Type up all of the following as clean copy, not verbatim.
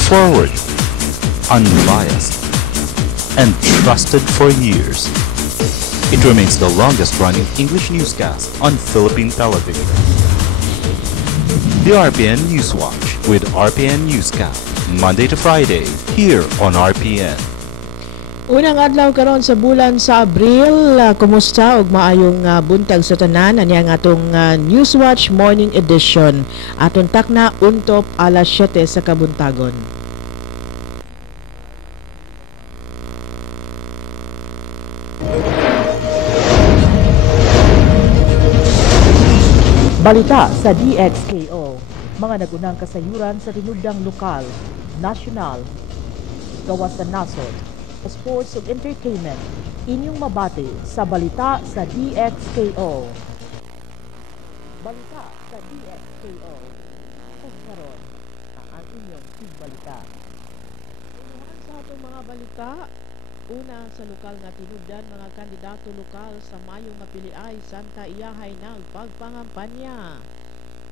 Straightforward, unbiased, and trusted for years. It remains the longest-running English newscast on Philippine television. The RPN Newswatch with RPN Newscast, Monday to Friday, here on RPN. Unang adlaw karon sa bulan sa Abril, kumusta ug maayong buntag sa tanan ani ang atong Newswatch Morning Edition. Aton takna untop alas 7 sa kabuntagon. Balita sa DXKO. Mga nagunang kasayuran sa tinudang lokal, nasyonal, gawas sa nasod, sports ug entertainment, inyong mabati sa balita sa DXKO. Balita sa DXKO. Ug karon ang inyong balita. Unahan sa atong mga balita, una sa lokal nga tinubdan mga kandidato lokal sa mayong mapiliay Santa Iyahay ng pagpangampanya.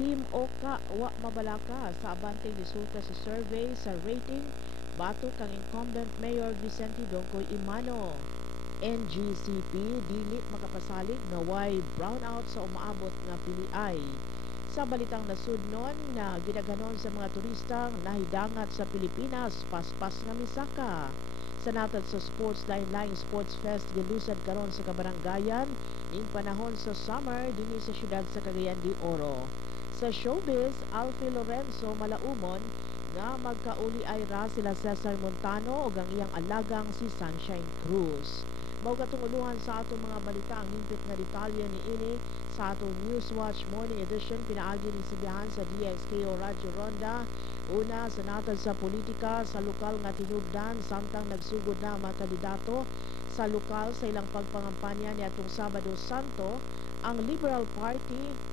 Team Oka wa mabalaka sa abanteng resulta sa survey sa rating batok kang incumbent Mayor Vicente Dongkoy Imano. NGCP dili makapasalig nga way brownout sa umaabot nga piliay. Sa balitang nasudnon na ginaganon sa mga turistang nahidangat sa Pilipinas paspas nga misaka. Sa natad sa sports lain-laing sports fest gilusad karon sa kabaranggayan ning panahon sa summer dinhi sa syudad sa Cagayan de Oro. Sa showbiz, Alfie Lorenzo malaumon nga magkauli ay ra sila Cesar Montano ug ang iyang alagang si Sunshine Cruz. Mao katunguluhan sa atong mga balita ang hingpit nga detalye ni ini sa atong Newswatch Morning Edition pinaagi ni sigahan sa DXKO Radyo Ronda. Una sa natad sa politika sa lokal nga tinubdan samtang nagsugod na mga kandidato sa lokal sa ilang pagpangampanya ni atong Sabado Santo, ang Liberal Party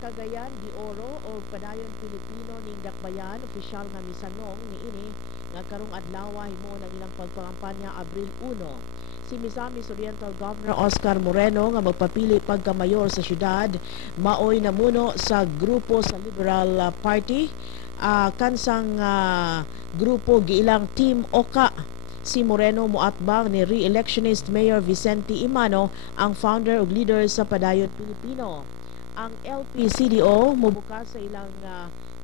Cagayan de Oro o Padayon Pilipino ning Dakbayan opisyal nga misanong niini nga karong adlaw himo ng ilang pagpangampanya Abril 1. Si Misamis Oriental Governor Oscar Moreno nga magpapili pagka-mayor sa syudad maoy namuno sa grupo sa Liberal Party kansang grupo giilang Team Oka. Si Moreno moatbang ni re-electionist Mayor Vicente Imano ang founder ug leader sa Padayon Pilipino. Ang LPCDO mubukas sa ilang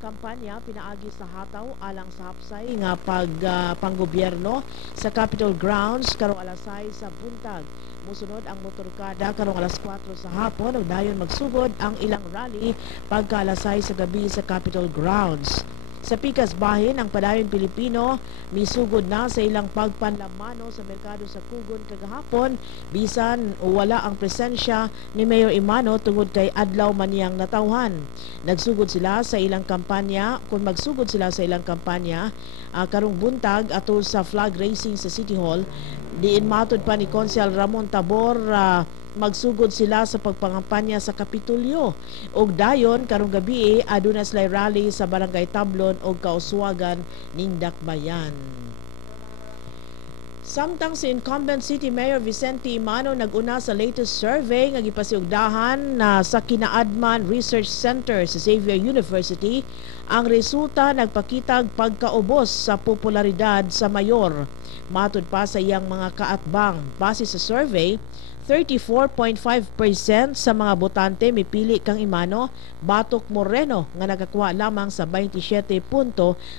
kampanya pinaagi sa hataw alang sa hapsay nga panggobyerno sa Capitol Grounds karong alas 6 sa buntag. Musunod ang motorkada karong alas 4 sa hapon ug dayon magsugod ang ilang rally pagka alas 6 sa gabi sa Capitol Grounds. Sa pikas bahin, ang Padayon Pilipino misugod na sa ilang pagpanlamano sa merkado sa Kugon kagahapon bisan wala ang presensya ni Mayor Imano tungod kay adlaw man niyang natawhan. Nagsugod sila sa ilang kampanya, kung magsugod sila sa ilang kampanya karong buntag atol sa flag racing sa City Hall, diin matod pa ni Konsehal Ramon Tabor magsugod sila sa pagpangampanya sa Kapitolyo. Og dayon karong gabi aduna sila rally sa Barangay Tablon og kauswagan ning Dakbayan. Samtang si incumbent City Mayor Vicente Imano naguna sa latest survey nga gipasiugdahan sa Kinaadman Research Center sa Xavier University, ang resulta nagpakitag pagkaubos sa popularidad sa mayor. Matud pa sa iyang mga kaatbang, base sa survey, 34.5% sa mga botante mipili kang Imano, batok Moreno nga nakakuha lamang sa 27.67%.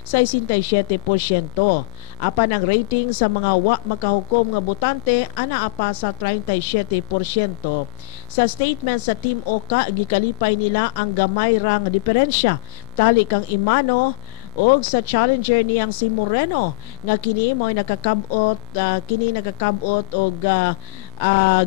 Apan ang rating sa mga wa makahukom nga botante anaa pa sa 37%. Sa statement sa Team Oka, gikalipay nila ang gamay ra nga diferensya tali kang Imano og sa challenger niyang si Moreno nga kini mo'y nakakabot og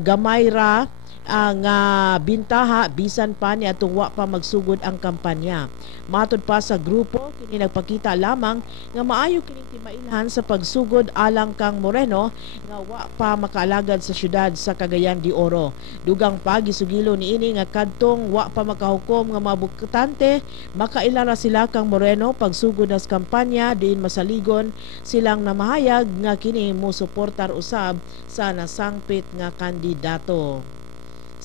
gamay ra nga bintaha bisan pa ni atong wa pa magsugod ang kampanya. Matod pa sa grupo kini nagpakita lamang nga maayo kining timailhan sa pagsugod alang kang Moreno nga wa pa makaalagad sa syudad sa Cagayan de Oro. Dugang pa gisugilo niini nga kadtong wa pa makahukom nga mga botante makailara sila kang Moreno pagsugod nas kampanya diin masaligon silang namahayag nga kini mo suportar usab sa nasangpit nga kandidato.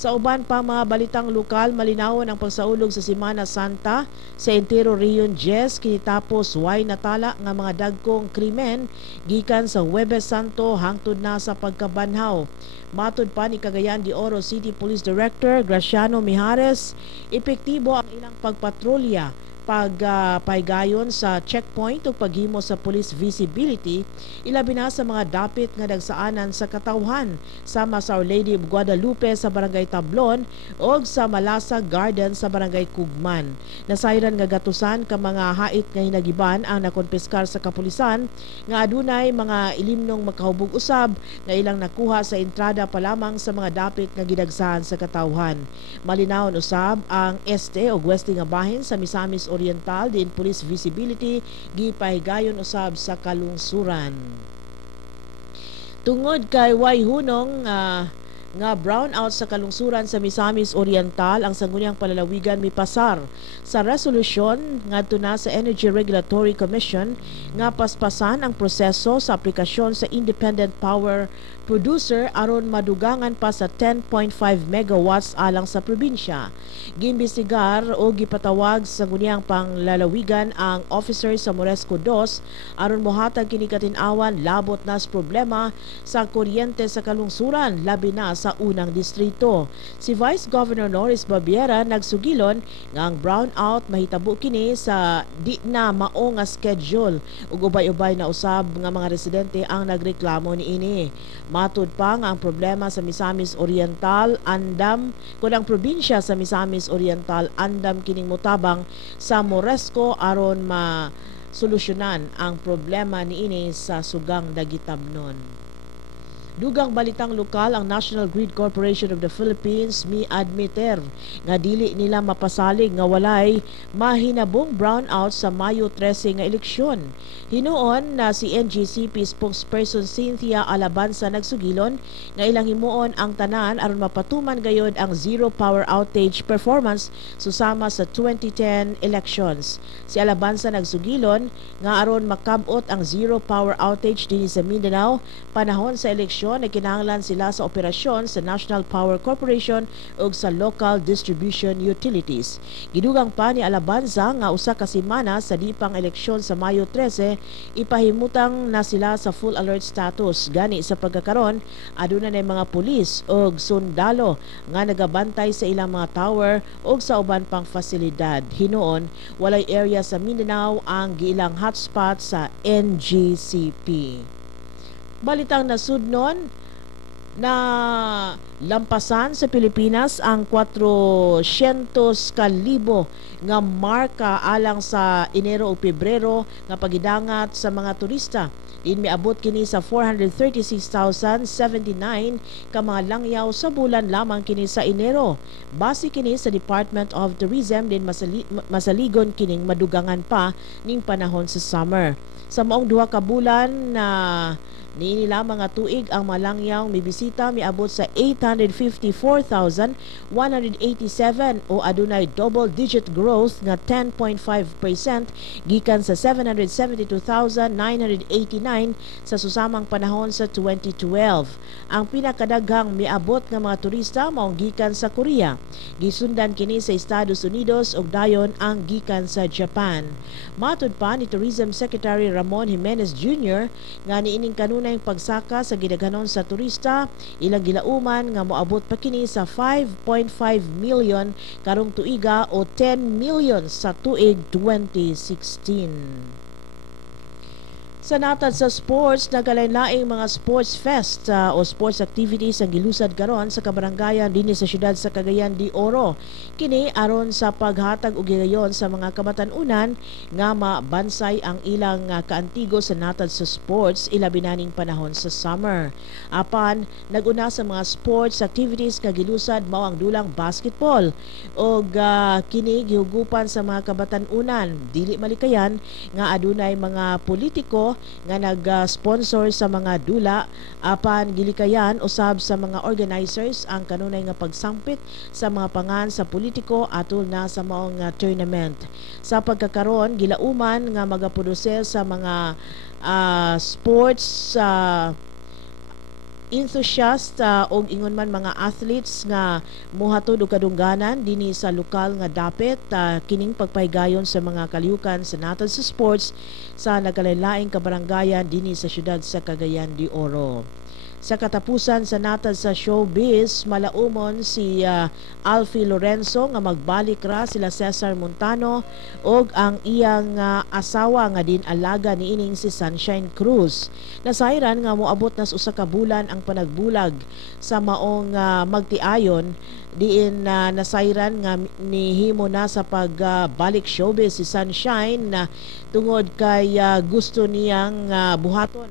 Sa uban pa mga balitang lokal, malinawon ang pagsaulog sa Semana Santa sa Entero Region 10 kinitapos way natala nga mga dagkong krimen gikan sa Huwebes Santo hangtod na sa pagkabanhaw. Matud pa ni Cagayan de Oro City Police Director Graciano Mijares, epektibo ang ilang pagpatrolya pagpaygayon sa checkpoint ug paghimo sa police visibility ilabi na sa mga dapit nga dagsaanan sa katawhan sama sa Our Lady of Guadalupe sa Barangay Tablon ug sa Malasag Garden sa Barangay Kugman. Nasayran nga gatusan ka mga hait nga hinagiban ang nakonpiskar sa kapulisan nga adunay mga ilimnong makahubog usab nga ilang nakuha sa entrada pa lamang sa mga dapit nga gidagsahan sa katawhan. Malinawon usab ang este o weste nga bahin sa Misamis Oriental din police visibility gipahigayon usab sa kalungsuran. Tungod kay way hunong nga brownout sa kalungsuran sa Misamis Oriental, ang sangguniang palalawigan mipasar sa resolusyon ngadto na sa Energy Regulatory Commission nga paspasan ang proseso sa aplikasyon sa independent power producer aron madugangan pa sa 10.5 megawatts alang sa probinsya. Giimbestigar o gipatawag sa nguniyang panglalawigan ang officer sa Moresco 2 aron mohatag kini katin-awan labot na sa problema sa kuryente sa kalungsuran labi na sa unang distrito. Si Vice Governor Norris Babiera nagsugilon nga ang brownout mahitabo kini sa di na mao nga schedule ug ubay-ubay na usab nga mga residente ang nagreklamo niini. Matud pa nga ang problema sa Misamis Oriental andam kun ang probinsya sa Misamis Oriental andam kining motabang sa Moresco aron masolusyonan ang problema niini sa sugang Dagitamnon. Dugang balitang lokal, ang National Grid Corporation of the Philippines miadmiter nga dili nila mapasalig nga walay mahinabong brownout sa Mayo 13 nga eleksyon. Hinuon na si NGCP spokesperson Cynthia Alabanza nagsugilon nga ilang himuon ang tanan aron mapatuman gayod ang zero power outage performance susama sa 2010 elections. Si Alabanza nagsugilon nga aron makabot ang zero power outage dinhi sa Mindanao panahon sa eleksyon na kinahanglan sila sa operasyon sa National Power Corporation ug sa local distribution utilities. Gidugang pa ni Alabanza nga usa ka semana sa dipang eleksyon sa Mayo 13, ipahimutang na sila sa full alert status. Gani sa pagkakaron, aduna na mga pulis ug sundalo nga nagabantay sa ilang mga tower ug sa uban pang fasilidad. Hinuon, walay area sa Mindanao ang giilang hotspot sa NGCP. Balitang nasudnon na lampasan sa Pilipinas ang 400,000 nga marka alang sa Enero o Pebrero nga pagidangat sa mga turista. Din miabot kini sa 436,079 ka mga langyaw sa bulan lamang kini sa Enero. Base kini sa Department of Tourism din masaligon kining madugangan pa ning panahon sa summer. Sa maong duha ka bulan na niini lamang nga tuig ang malangyaw mibisita miabot sa 854,187 o adunay double-digit growth nga 10.5% gikan sa 772,989 sa susamang panahon sa 2012. Ang pinakadaghang miabot nga mga turista maong gikan sa Korea. Gisundan kini sa Estados Unidos ug dayon ang gikan sa Japan. Matud pa ni Tourism Secretary Ramon Jimenez Jr. nga niining kanunay pagsaka sa gidaghanon sa turista, ilang gilauman nga moabot pa kini sa 5.5 million karong tuiga o 10 million sa tuig 2016. Sa natad sa sports, nagalain-laing mga sports fest o sports activities ang gilusad karon sa kabarangayan dinhi sa syudad sa Cagayan de Oro. Kini aron sa paghatag og gigayon sa mga kabatan-unan nga mabansay ang ilang kaantigo sa natad sa sports ilabi na ning panahon sa summer. Apan naguna sa mga sports activities nga gilusad mao ang dulang basketball og kini gihugupan sa mga kabatan-unan. Dili malikayan nga adunay mga politiko nga nag-sponsor sa mga dula apan gilikayan usab sa mga organizers ang kanunay nga pagsampit sa mga pangan sa politiko atol na sa maong tournament. Sa pagkakaron gilauman nga magaproducer sa mga sports enthusiast og ingon man mga athletes nga mohatod og kadungganan dinhi sa lokal nga dapit kining pagpahigayon sa mga kalihukan sa natad sa sports sa nagkalain-laing kabarangayan dinhi sa syudad sa Cagayan de Oro. Sa katapusan sa natad sa showbiz, malaumon si Alfie Lorenzo nga magbalik ra sila Cesar Montano og ang iyang asawa nga din-alaga niining si Sunshine Cruz. Nasayran nga moabot na sa usa ka bulan ang panagbulag sa maong magtiayon diin nasayran nga nihimo na sa pagbalik showbiz si Sunshine tungod kay gusto niyang buhaton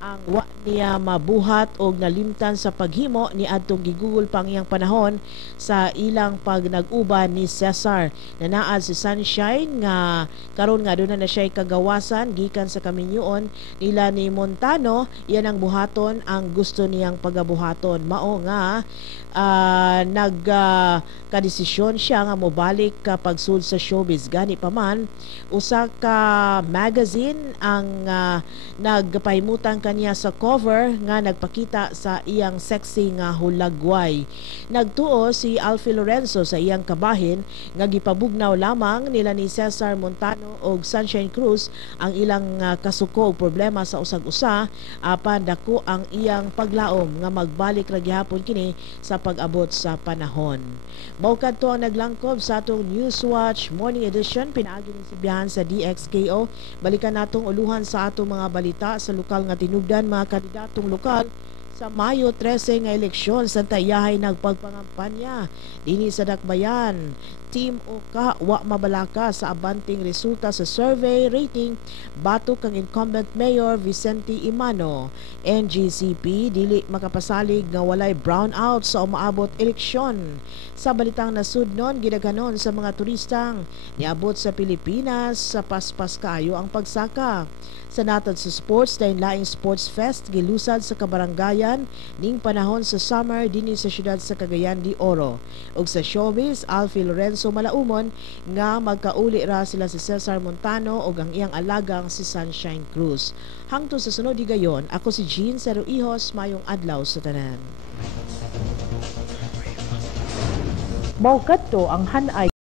ang wa niya mabuhat og nalimtan sa paghimo ni adtong gigugol pang iyang panahon sa ilang pag nag-uban ni Cesar. Nanaad si Sunshine nga karon nga doon na siya kagawasan gikan sa kaminyoon nila ni Montano, iyan ang buhaton ang gusto niyang pagabuhaton. Mao nga kadesisyon siya nga mobalik pagsud sa showbiz. Gani pa man usa ka magazine ang nagpahimutan kaniya sa cover nga nagpakita sa iyang sexy nga hulagway. Nagtuo si Alfie Lorenzo sa iyang kabahin nga gipabugnaw lamang nila ni Cesar Montano og Sunshine Cruz ang ilang kasuko og problema sa usag-usa apan dako ang iyang paglaom nga magbalik ra gihapon kini sa pag-abot sa panahon. Mao kadto ang naglangkob sa atong Newswatch Morning Edition pinaagi ni sibihan sa DXKO. Balikan natong uluhan sa atong mga balita sa lokal nga tinubdan mga kandidatong lokal sa Mayo 13 nga eleksyon sa tayahay nagpagpangampanya dinhi sa Dakbayan. Team Oka wa mabalaka sa abanting resulta sa survey rating batok kang incumbent mayor Vicente Imano. NGCP dili makapasalig nga walay brownout sa umaabot eleksyon. Sa balitang nasudnon gidaghanon sa mga turistang niabot sa Pilipinas sa paspas kaayo ang pagsaka. Sa natad sa sports, dahil laing sports fest gilusad sa kabarangayan ning panahon sa summer dinhi sa syudad sa Cagayan de Oro. Ug sa showbiz, Alfie Lorenzo malaumon nga magkauli ra sila si Cesar Montano ug ang iyang alagang si Sunshine Cruz. Hangtod sa sunod higayon, ako si Jean Seruihos, mayong adlaw sa tanan. Mao kadto ang hanay